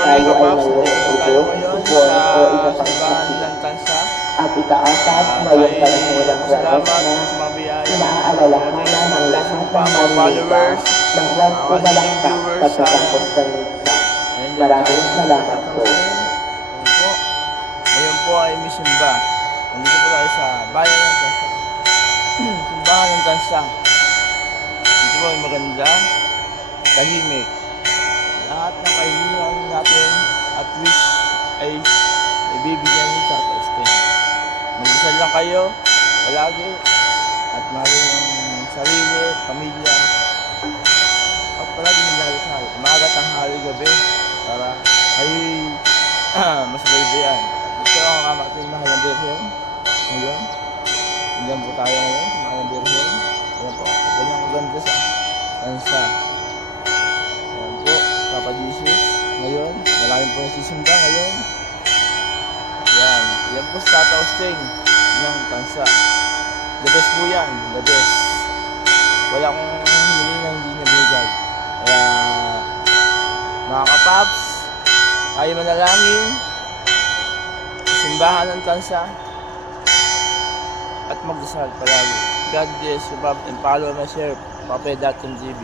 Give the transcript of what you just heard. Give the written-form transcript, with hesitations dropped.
Morning tayo ay kapaps, mayroong tayo ito, ngayon ipon sa o iba pang simbahan sakit. ng Tansa. At itaasat ngayon pa rin walang Salamat wakas na sa mga biyaya inaaalalahanan ng lahat ng mga manunita followers, ng huwag mga umalakpak viewers, pagkatapos ng misa. Maraming salamat po. Ayun po. Ngayon po ay misimba. Nandito po tayo sa bayan ng Tansa. Simbahan ng Tansa. Dito po ay maganda, tahimik. Lahat ng kahilingan natin at wish ay ibibigyan niyo sa Kristin. Mag-isal lang kayo palagi at mahalin ang sarili, pamilya at palagi magdasal. Umaga, tanghali, gabi para ay mas baybayan. Ito ang ating mahal na Birhen. Ngayon, hindi po tayo ngayon, mahal na Birhen. Ayan po, ganyang maganda sa Tansa. Ayan po, Papa Jesus. Ngayon, maraming po nagsisimba ngayon. Yan, yan po sa Tata Austin ng Tansa. The best po yan, the best. Wala akong hindi na hindi niya binigay. Kaya, mga kapaps, tayo manalangin, simbahan ng Tansa, at magdasal palagi. God bless you, Bob, and follow my share, Pape.mgb.